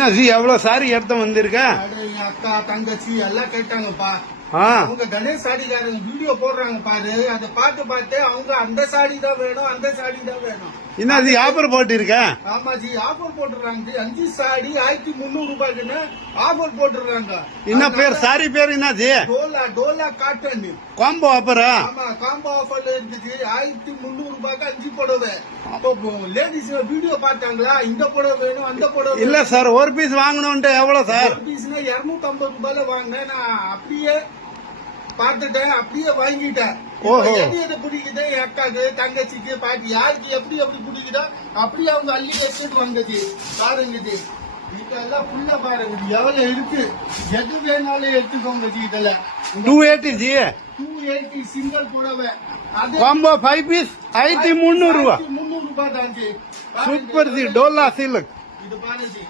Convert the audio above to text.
என்ன ஜி எவ்வளவு சாரி எடுத்து வந்திருக்க? என் அக்கா தங்கச்சி எல்லாம் கேட்டாங்கப்பா. ஆ, அவங்க கணேஷ் சாடிக்காரங்க வீடியோ போடுறாங்க பாரு, அதை பார்த்து அவங்க அந்த சாடி தான் வேணும், அந்த சாடி தான் வேணும். என்ன ஜி ஆஃபர் போட்டு இருக்க? ஆமா ஜி, ஆஃபர் போட்டுறாங்க ஜி. 5 சாடி 1300 ரூபாய்க்குன்னு ஆஃபர் போட்டுறாங்க. என்ன பேர் சாரி பேர் என்ன ஜி? டோலா காட்டன் காம்போ ஆஃபரா? ஆமா, காம்போ ஆஃபர்ல இருந்துச்சு. 1300 ரூபாய்க்கு 5 புடவை. அப்போ லேடிஸ் வீடியோ பார்த்தாங்களா, இந்த புடவை வேணும், அந்த புடவை இல்ல சார், ஒரு பீஸ் வாங்கணும்ட்டு எவ்வளவு சார்? ஒரு பீஸ்னா 250 ரூபாயில வாங்கினேன். நான் அப்படியே பார்த்துட்டேன், அப்படியே வாங்கிட்டேன். ஓஹோ. எது பிடிக்குது என் அக்காக்கு தங்கச்சிக்கு பாட்டி யாருக்கு எப்படி பிடிக்குதோ அப்படியே அவங்க அள்ளி எடுத்துட்டு வந்தது. பாருங்க ஜி, இதெல்லாம் ஃபுல்லா பாருங்க ஜி, எவ்வளவு இருக்கு. எது வேணாலும் எடுத்துக்கோங்க ஜி. இதெல்லாம் 280 ஜி. 280 சிங்கிள் புடவை. அது காம்போ 5 பீஸ் 1300 ரூபா. 1300 ரூபாய் தான் G. Super G, Dola silk. இது பாருங்க ஜி.